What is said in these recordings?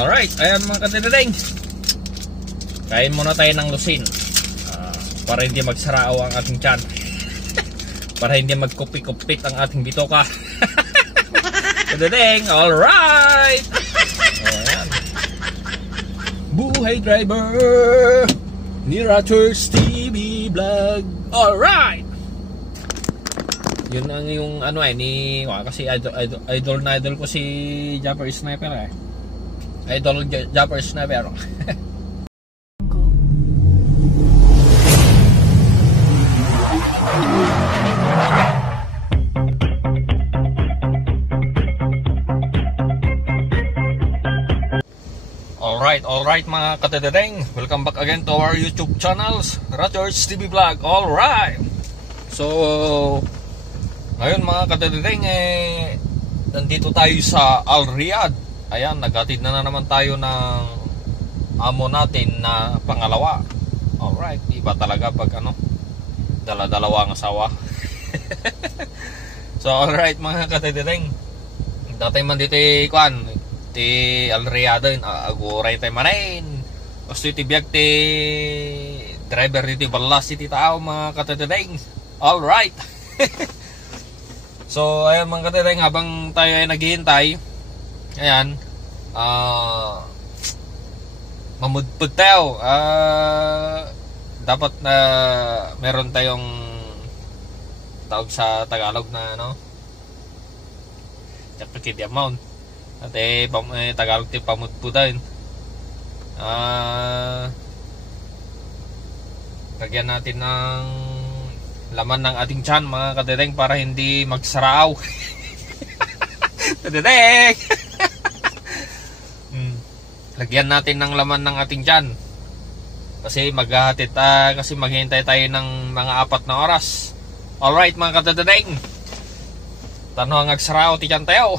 Alright, ayan mga katidadeng. Kain muna tayo ng lusin para hindi magsarao ang ating tiyan. Para hindi magkupit-kupit ang ating bitoka. Katidadeng, alright. Ayan. Buhay driver ni Raptors TV Vlog. Alright. Yun ang yung ano ni kasi idol na idol ko si Japper Sniper Idol Japper Sniper. Alright mga katedeng, welcome back again to our YouTube channels, Raptors TV Vlog. Alright. So ngayon mga katedeng, nandito tayo sa Al Riyadh. Ayan, naghatid na naman tayo ng amo natin na pangalawa. Alright, iba talaga pag dala-dalawang asawa. So alright mga katedeng, dati man dito ti Al Riyadh aguray tayo manain. Gusto iti biyak ti driver dito balas iti tao mga katedeng. Alright. So ayan mga katedeng, habang tayo ay naghihintay, ayan, mamudpud tayo. Dapat na meron tayong tawag sa Tagalog na the amount at Tagalog ti pamudpudan. Lagyan natin ng laman ng ating tiyan mga katedeng para hindi magsaraaw. Katedeng. Lagyan natin ng laman ng ating tiyan kasi maghahatid kasi maghihintay tayo ng mga 4 na oras. Alright mga katedeng, tanong ang agsaraaw ti tiyan tayo.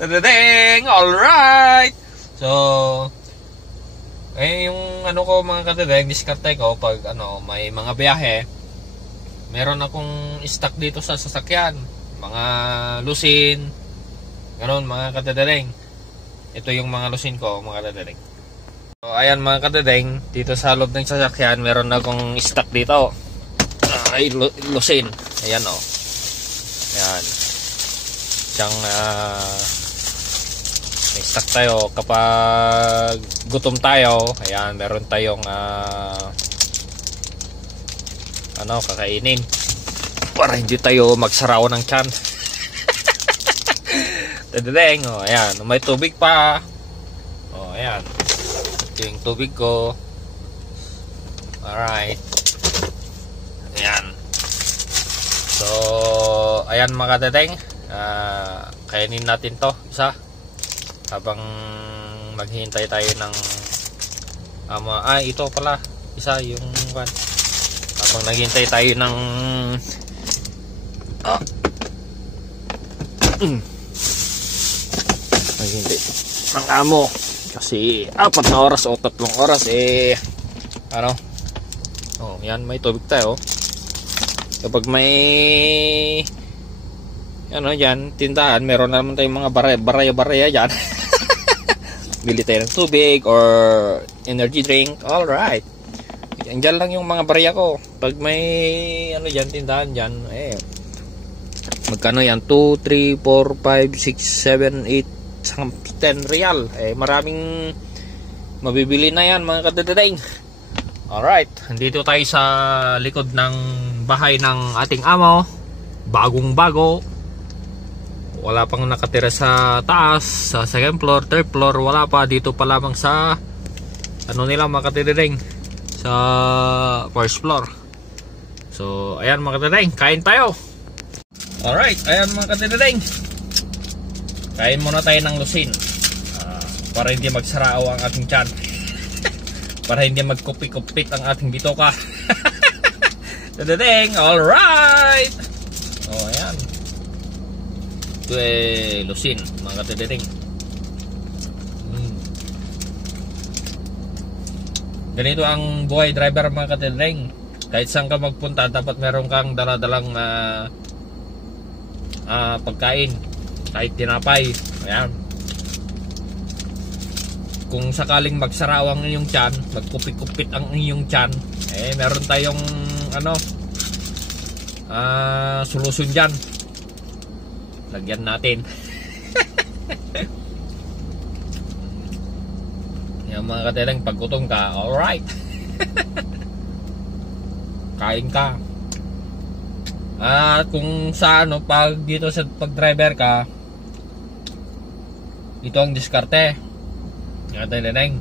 Katedeng, alright. So yung ko mga katedeng, diskarte ko pag may mga biyahe, meron akong stock dito sa sasakyan, mga lusin, ganoon mga katedeng. Ito yung mga lusin ko mga katedeng. So ayan mga katedeng, dito sa loob ng sasakyan meron akong stock dito, ay lusin. Ayan ayan, siyang may stock tayo kapag gutom tayo. Ayan, meron tayong kakainin para hindi tayo magsaraw ng tiyan. Tadadeng, ayan, may tubig pa. Ayan, ito yung tubig ko. Alright. Ayan. So ayan mga katedeng, kainin natin to isa habang maghihintay tayo ng ito pala isa yung habang naghihintay tayo ng naghihintay ng amo kasi 4 na oras o 3 oras yan, may tubig tayo. Kapag may dyan tindahan, meron naman tayong mga baraya dyan. Bili tayo ng tubig or energy drink. Alright, andyan lang yung mga barya ko. Pag may dyan tindahan dyan, magkano yan? 2, 3, 4, 5, 6, 7, 8 10 real. Maraming mabibili na yan mga katedeng. Alright, andito tayo sa likod ng bahay ng ating amo. Bagong bago, wala pang nakatira sa taas, sa second floor, third floor, wala pa. Dito pa lamang sa nila mga katedeng, sa first floor. So ayan mga katedeng, kain tayo. Alright, ayan mga katedeng, kain muna tayo ng lusin para hindi magsarao ang ating tiyan. Para hindi magkupit-kupit ang ating bitoka. Katedeng, alright. Ayan, ito lusin mga katedeng. Ganito ang buhay driver mga katedeng. Kahit saan ka magpunta, dapat meron kang daladalang pagkain, kahit tinapay. Ayan, kung sakaling magsaraw ang iyong tiyan, magkupit-kupit ang iyong tiyan, eh meron tayong ano, solusyon dyan. Lagyan natin. Yung mga katilang, pag gutom ka, alright. Kain ka. At kung sa ano, pag dito sa pag driver ka, ito ang diskarte. Yung katilang,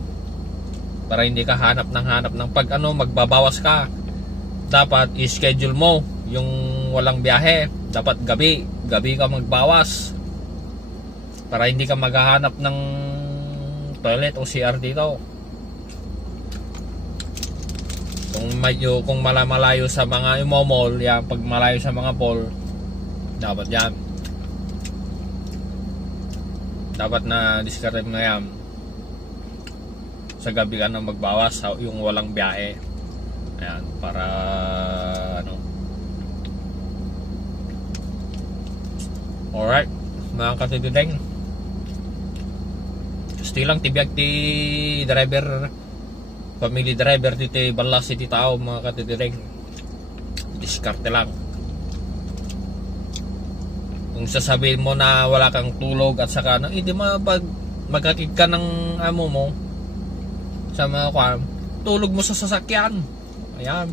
para hindi ka hanap ng pag ano, magbabawas ka, dapat i-schedule mo yung walang biyahe. Dapat gabi ka magbawas para hindi ka maghahanap ng toilet o CR dito. Kung malayo sa mga mall, yan, pag malayo sa mga mall, dapat yan, dapat na diskarte mo na yan. Sa gabi ka na magbawas yung walang biyahe. Ayan, para ano. Alright, mga katidudeng, gusto lang tibiyag ti driver, family driver dito Balas City tao, mga katidudeng. Diskarte lang. Kung sasabihin mo na wala kang tulog at saka hindi magkakid ka ng amo mo sa mga kwan, tulog mo sa sasakyan. Ayan,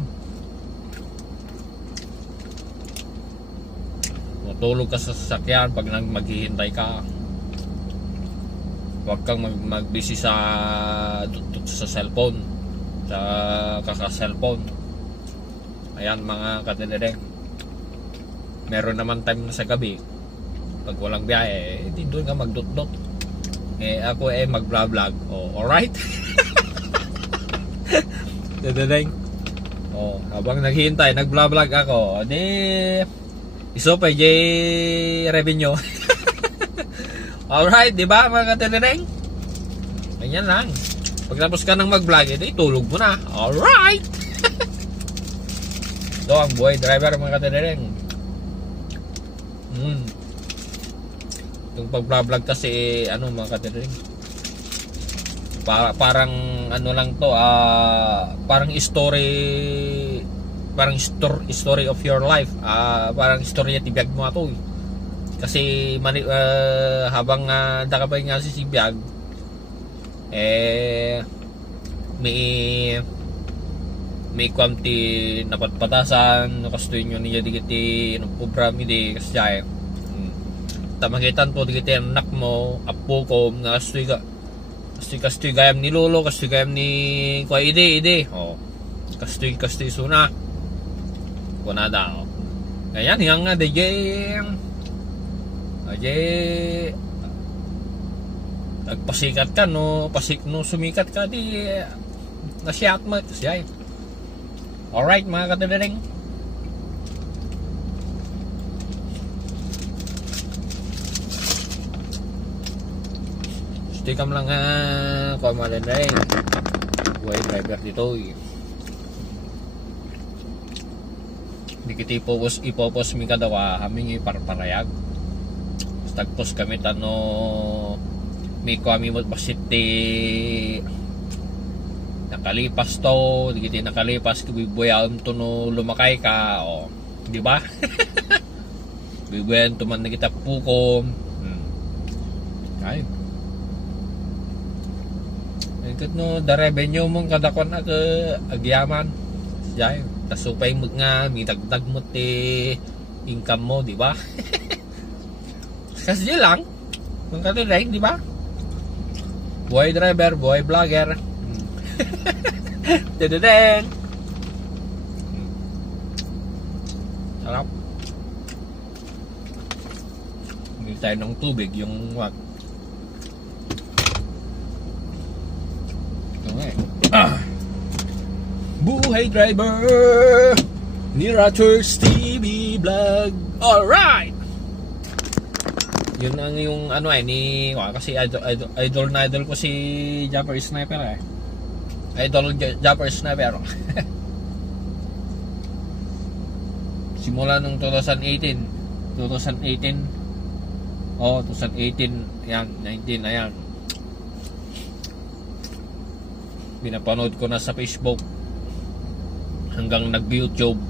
tulog ka sa sasakyan pag maghihintay ka. Huwag kang mag-busy sa cellphone, sa kaka-cellphone. Ayan, mga katidudeng, meron naman time na sa gabi pag walang biyahe, hindi doon ka magdot-dot. Ako mag-vlog. Alright. Katidudeng, habang naghihintay, nag-vlog ako, isopay J revenue. Alright, di ba mga katidudeng? Ganyan lang. Pagtapos ka ng mag-vlog, tulog mo na. Alright. Ito ang buhay driver, mga katidudeng. Yung pag-vlog kasi mga katidudeng, parang ano lang to, parang story of your life. Parang istorya tibiyag mo ato eh. Kasi habang nakabay nga si Biyag, may kwamti napatpatasan, nakastoy nyo niya digiti program hindi kasi tamagitan po digiti anak mo, apo ko, nakastoy ka kastoy gayam ni lolo, kastoy gayam ni kwa ide kastoy suna kunada ganyan yang nga nagpasikat ka no sumikat ka di nasiyat mo siya. Alright, mga katidudeng, stay kam lang kumalinay buhay driver dito di kita ipopos mi kadawa aming iparparayag tagpos kami may kami mo basit nakalipas to, di kita nakalipas bibuyam to no lumakay ka di ba? Bibuyam to man na kita pukom ay kat no the revenue mong kadakon na agyaman jay tasupay mo nga may dagdag mo income mo, di ba? Kasi lang kung katidudeng, di ba? Boy driver, boy vlogger. Katidudeng, sarap. Hindi tayo ng tubig yung wag. Buhay driver ni Ratchers TV Vlog. Alright, yun ang yung ni kasi idol na idol ko si Japper Sniper idol Japper Sniper. Simula nung 2018 2018 yan 19 na yan pinapanood ko na sa Facebook hanggang nag-YouTube.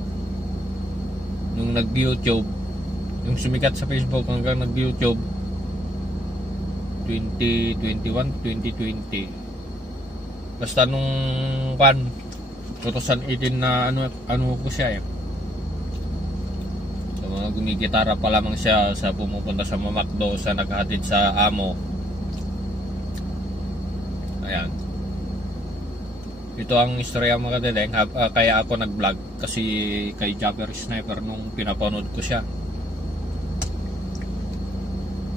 Nung nag-YouTube, yung sumikat sa Facebook hanggang nag-YouTube 2021, 2020. Basta nung 2018 na ano ko siya eh. So mga gumigitara pa lamang siya sa pumupunta sa Mamakdo, sa naghatid sa amo. Ayan. Ito ang istorya mga kadedeng. Kaya ako nag-vlog kasi kay Japper Sniper nung pinapanood ko siya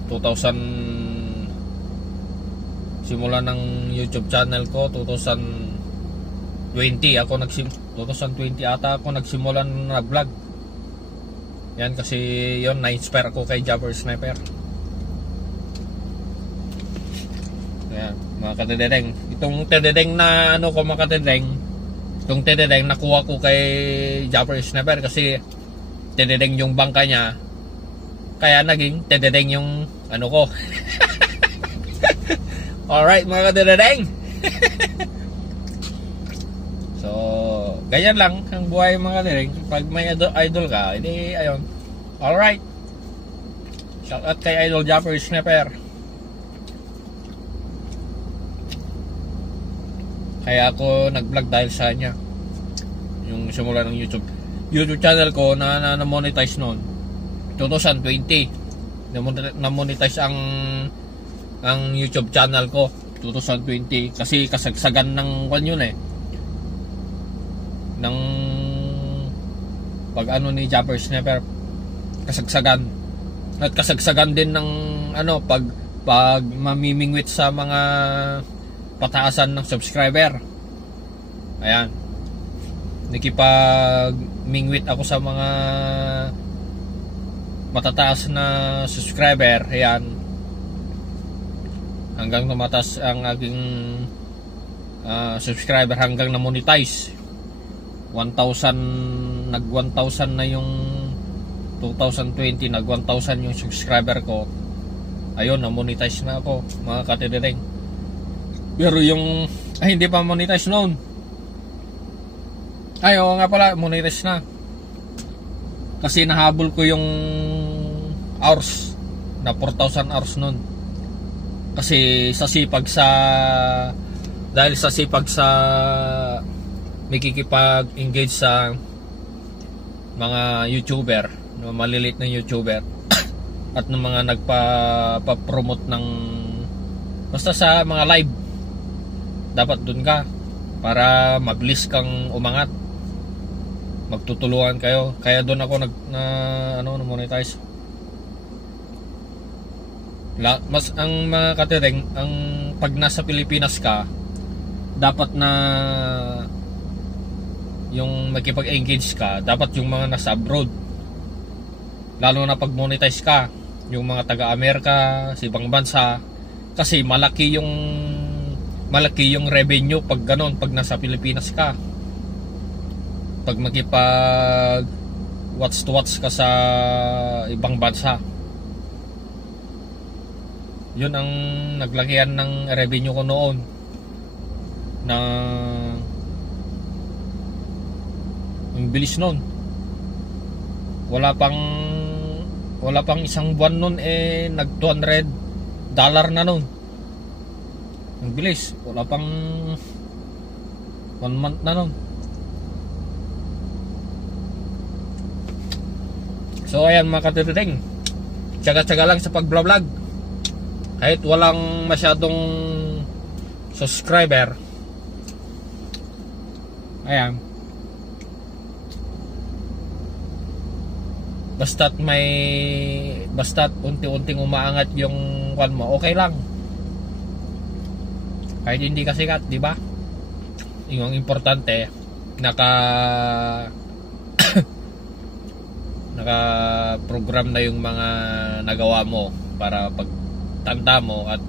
2000 simula ng YouTube channel ko 2020 ata ako nagsimula na vlog. Yan kasi yon na-inspire ko kay Japper Sniper. Ayan, mga kadedeng. Itong tededeng na ano ko mga kadedeng, itong tededeng nakuha ko kay Japper Sniper kasi tededeng yung bangka niya. Kaya naging tededeng yung ano ko. Alright mga kadedeng. So, ganyan lang ang buhay mga kadedeng. Pag may idol ka, edi ayun. Alright. Shout out kay Idol Japper Sniper. Kaya ako nag-vlog dahil sa kanya. Yung simula ng YouTube channel ko na monetize noon 2020. Na-monetize ang YouTube channel ko 2020 kasi kasagsagan ng yun eh. Ng pag ano ni Japper Sniper, kasagsagan. At kasagsagan din ng ano pag mamimingwit sa mga pataasan ng subscriber. Ayan. Nakipag-mingwit ako sa mga matataas na subscriber. Ayan. Hanggang tumatas ang aking subscriber hanggang na-monetize. 1,000 na yung 2020, nag 1,000 yung subscriber ko. Ayun, na-monetize na ako mga katedering. Pero yung hindi pa monetize noon. Ay, oo nga pala, monetize na. Kasi nahabol ko yung hours na 4,000 hours noon. Kasi dahil sa sipag sa makikipag-engage sa mga YouTuber, no, malilit na YouTuber at ng mga nagpa-promote ng basta sa mga live. Dapat dun ka para mabilis kang umangat, magtutulungan kayo. Kaya doon ako monetize. Mas ang mga katedeng, ang pag nasa Pilipinas ka, dapat na yung makipag-engage ka, dapat yung mga nasa abroad. Lalo na pag monetize ka, yung mga taga-Amerika, sa ibang bansa, kasi malaki yung revenue pag ganon, pag nasa Pilipinas ka. Pag makipag watch to watch ka sa ibang bansa, yun ang naglakihan ng revenue ko noon. Na ang bilis noon. Wala pang isang buwan noon eh nag $200 na noon. Ang bilis, wala pang 1 month na nun. So ayan mga katideng, tsaga-tsaga lang sa pag-vlog. Kahit walang masyadong subscriber, ayan, basta't unti-unting umaangat yung kwan mo, okay lang. Kahit hindi ka sikat, di ba? Yung importante, naka-program na yung mga nagawa mo para pag tanda mo at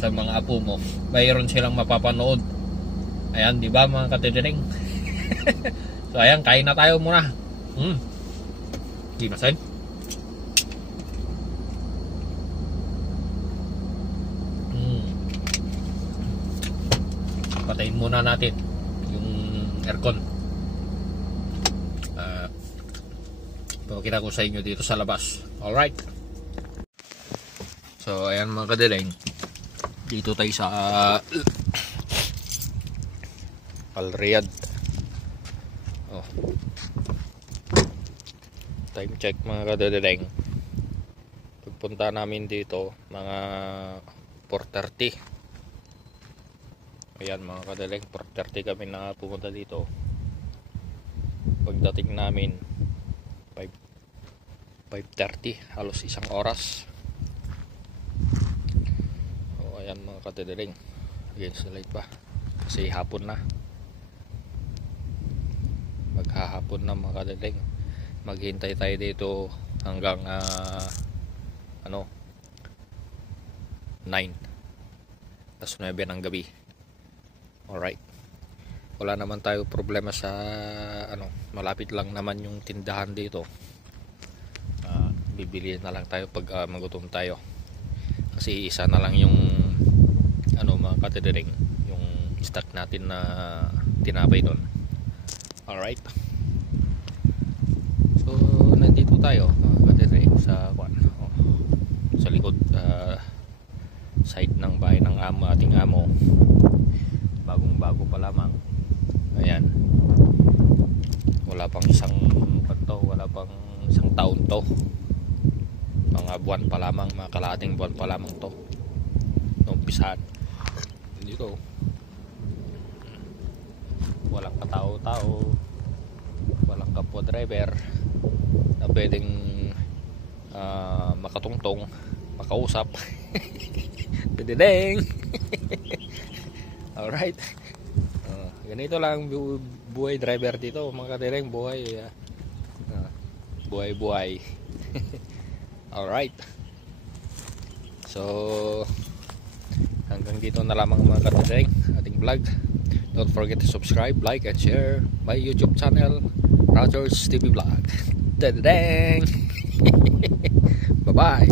sa mga apo mo, mayroon silang mapapanood. Ayan, di ba mga katidering? So ayan, kain na tayo muna. Di masan? patayin muna natin yung aircon. Pakita ko sa inyo dito sa labas. Alright. So ayan mga kadiling, dito tayo sa Al Riyadh. Time check mga kadiling. Pagpunta namin dito mga 4:30. Ayan mga kadiling, 4:30 kami na pumunta dito. Pagdating namin 5:30, halos isang oras. So ayan mga kadiling, against the light pa kasi hapon na, maghahapon na mga kadiling. Maghintay tayo dito hanggang 9, tas 9 ng gabi. Alright, wala naman tayo problema sa malapit lang naman yung tindahan dito. Bibili na lang tayo pag magutom tayo, kasi isa na lang yung mga katidiring, yung stock natin na tinapay doon. Alright, so nandito tayo mga katidiring sa sa likod side ng bahay ng ating amo. Bagong bago pa lamang. Ayan, wala pang isang taon to, mga buwan pa lamang, mga kalahating buwan pa lamang to nung umpisahan. Dito walang katao-tao, walang kapwa driver na pwedeng makatungtong, makausap. Pwedeng. Alright, ganito lang buhay driver dito mga katiring, buhay. Alright, so hanggang dito na lamang mga katiring ating vlog. Don't forget to subscribe, like, and share my YouTube channel, Rogers TV Vlog. Bye bye.